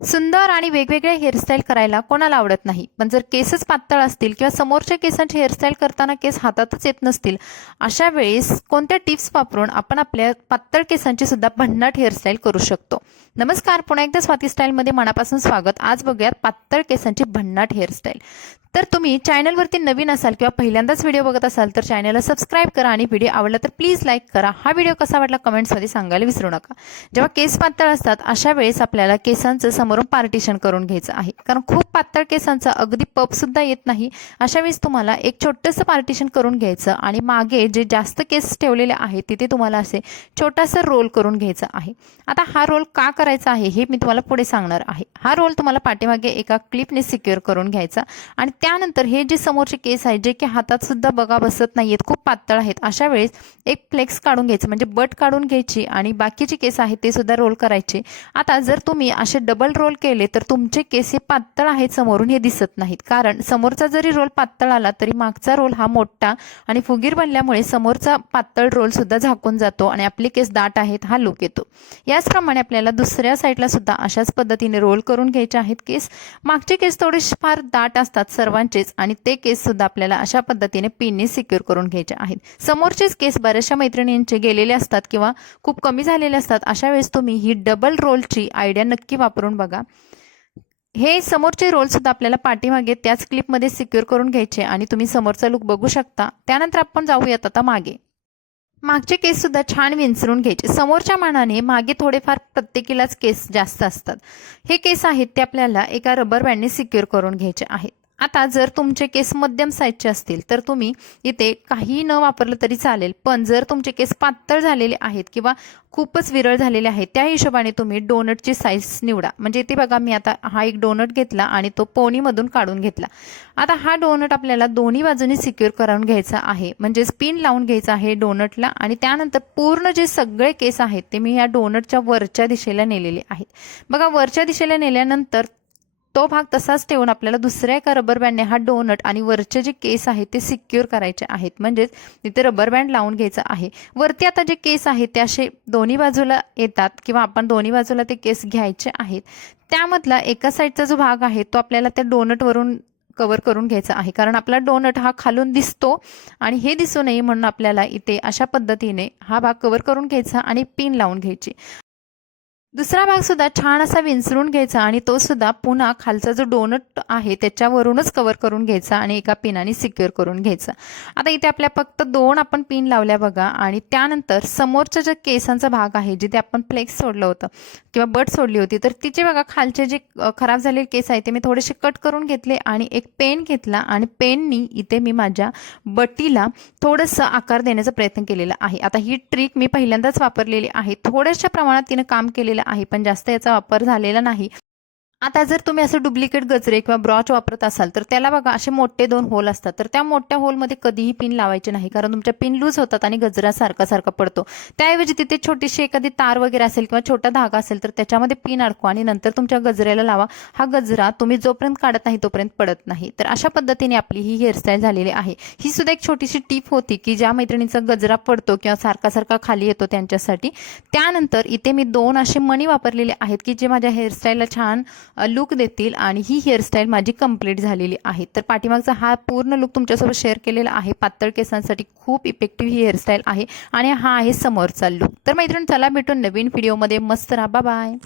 सुंदर आणि वेगवेगळे हेअरस्टाईल करायला कोणाला आवडत नाही, पण जर केसच पातळ असतील किंवा समोरच्या केसांची हेअरस्टाईल करताना केस हातातच येत नसतील, अशा वेळेस कोणत्या टिप्स वापरून आपण आपल्या पातळ केसांची सुद्धा भन्नाट हेअरस्टाईल करू शकतो? नमस्कार, पुन्हा एकदा स्वाती स्टाईलमध्ये मनापासून स्वागत. आज बघूयात पातळ केसांची भन्नाट हेअरस्टाईल. तर तुम्ही चॅनलवरती नवीन असाल किंवा पहिल्यांदाच व्हिडिओ बघत असाल तर चॅनलला सबस्क्राईब करा आणि व्हिडिओ आवडला तर प्लीज लाईक करा. हा व्हिडिओ कसा वाटला कमेंट्समध्ये सांगायला विसरू नका. जेव्हा केस पातळ असतात अशा वेळेस आपल्याला केसांचं समोरून पार्टिशन करून घ्यायचं आहे, कारण खूप पातळ केसांचा अगदी पप सुद्धा येत नाही. अशा वेळेस तुम्हाला एक छोटंसं पार्टिशन करून घ्यायचं आणि मागे जे जास्त केस ठेवलेले आहेत तिथे तुम्हाला असे छोटासा रोल करून घ्यायचा आहे. आता हा रोल का करायचा आहे हे मी तुम्हाला पुढे सांगणार आहे. हा रोल तुम्हाला पाठीमागे एका क्लिपने सिक्युअर करून घ्यायचा आणि त्यानंतर हे जे समोरचे केस आहेत जे की हातात सुद्धा बघा बसत नाहीयेत, खूप पातळ आहेत, अशा वेळेस एक फ्लेक्स काढून घ्यायचं, म्हणजे बट काढून घ्यायची आणि बाकीचे केस आहेत ते सुद्धा रोल करायचे. आता जर तुम्ही असे डबल रोल केले तर तुमचे केस हे पातळ आहेत समोरून हे दिसत नाहीत, कारण समोरचा जरी रोल पातळ आला तरी मागचा रोल हा मोठा आणि फुगीर बनल्यामुळे समोरचा पातळ रोल सुद्धा झाकून जातो आणि आपले केस दाट आहेत हा लुक येतो. याचप्रमाणे आपल्याला दुसऱ्या साईडला सुद्धा अशाच पद्धतीने रोल करून घ्यायचे आहेत केस. मागचे केस थोडेसे फार दाट असतात सर्वांचेच आणि ते केस सुद्धा आपल्याला अशा पद्धतीने पिनने सिक्युअर करून घ्यायचे आहेत. समोरचेच केस बऱ्याचशा मैत्रिणींचे गेलेले असतात किंवा खूप कमी झालेले असतात, अशा वेळेस तुम्ही ही डबल रोलची आयडिया नक्की वापरून बघा. हे समोरचे रोल सुद्धा आपल्याला पाठीमागे त्याच क्लिपमध्ये सिक्युअर करून घ्यायचे आणि तुम्ही समोरचा लुक बघू शकता. त्यानंतर आपण जाऊयात आता मागे. मागचे केस सुद्धा छान विंचरून घ्यायचे. समोरच्या मानाने मागे थोडेफार प्रत्येकीलाच केस जास्त असतात. हे केस आहेत ते आपल्याला एका रबर बँडने सिक्युअर करून घ्यायचे आहेत. आता जर तुमचे केस मध्यम साईजचे असतील तर तुम्ही इथे काही न वापरलं तरी चालेल, पण जर तुमचे केस पातळ झालेले आहेत किंवा खूपच विरळ झालेले आहेत त्या हिशोबाने तुम्ही डोनटची साईज निवडा. म्हणजे इथे बघा मी आता हा एक डोनट घेतला आणि तो पोनीमधून काढून घेतला. आता हा डोनट आपल्याला दोन्ही बाजूनी सिक्युअर करून घ्यायचा आहे, म्हणजे स्पिन लावून घ्यायचा आहे डोनटला आणि त्यानंतर पूर्ण जे सगळे केस आहेत ते मी या डोनटच्या वरच्या दिशेला नेलेले आहेत. बघा वरच्या दिशेला नेल्यानंतर तो भाग तसाच ठेवून आपल्याला दुसऱ्या एका रबर बँडने हा डोनट आणि वरचे जे केस आहेत ते सिक्युअर करायचे आहेत, म्हणजेच तिथे रबर बँड लावून घ्यायचा आहे. वरती आता जे केस आहेत ते असे दोन्ही बाजूला येतात किंवा आपण दोन्ही बाजूला ते केस घ्यायचे आहेत. त्यामधला एका साईडचा जो भाग आहे तो आपल्याला त्या डोनटवरून कव्हर करून घ्यायचा आहे, कारण आपला डोनट हा खालून दिसतो आणि हे दिसू नये म्हणून आपल्याला इथे अशा पद्धतीने हा भाग कव्हर करून घ्यायचा आणि पिन लावून घ्यायची. दुसरा भाग सुद्धा छान असा विंचरून घ्यायचा आणि तो सुद्धा पुन्हा खालचा जो डोनट आहे त्याच्यावरूनच कव्हर करून घ्यायचा आणि एका पिनाने सिक्युअर करून घ्यायचा. आता इथे आपल्या फक्त 2 आपण पिन लावल्या बघा आणि त्यानंतर समोरच्या ज्या केसांचा भाग आहे जिथे आपण फ्लेक्स सोडलं होतं किंवा बट सोडली होती तर तिचे बघा खालचे जे खराब झालेले केस आहेत ते मी थोडेसे कट करून घेतले आणि एक पेन घेतला आणि पेननी इथे मी माझ्या बटीला थोडंसं आकार देण्याचा प्रयत्न केलेला आहे. आता ही ट्रिक मी पहिल्यांदाच वापरलेली आहे, थोड्याशा प्रमाणात तिने काम केलेलं आहे पण जास्त याचा वापर झालेला नाही. आता जर तुम्ही असं डुप्लिकेट गजरे किंवा ब्रॉच वापरत असाल तर त्याला बघा असे मोठे 2 होल असतात, तर त्या मोठ्या होलमध्ये कधीही पिन लावायचे नाही, कारण तुमच्या पिन लूज होतात आणि गजरा सारखा पडतो. त्याऐवजी तिथे छोटीशी एखादी तार वगैरे असेल किंवा छोटा धागा असेल तर त्याच्यामध्ये पिन अडकवा आणि नंतर तुमच्या गजऱ्याला लावा. हा गजरा तुम्ही जोपर्यंत काढत नाही तोपर्यंत पडत नाही. तर अशा पद्धतीने आपली ही हेअरस्टाईल झालेली आहे. ही सुद्धा एक छोटीशी टिप होती की ज्या मैत्रिणीचा गजरा पडतो किंवा सारखा खाली येतो त्यांच्यासाठी. त्यानंतर इथे मी 2 असे मणी वापरलेले आहेत की जे माझ्या हेअरस्टाईलला छान लुक देतील आणि ही हेअरस्टाईल माझी कंप्लीट झालेली आहे. तर पाठीमागचा हा पूर्ण लुक तुमच्यासोबत शेअर केलेला आहे. पातळ केसांसाठी खूप इफेक्टिव्ह ही हेअरस्टाईल आहे आणि हा आहे समोरचा लुक. तर मैत्रिणी चला भेटून नवीन व्हिडिओमध्ये. मस्त राहा, बाय बाय.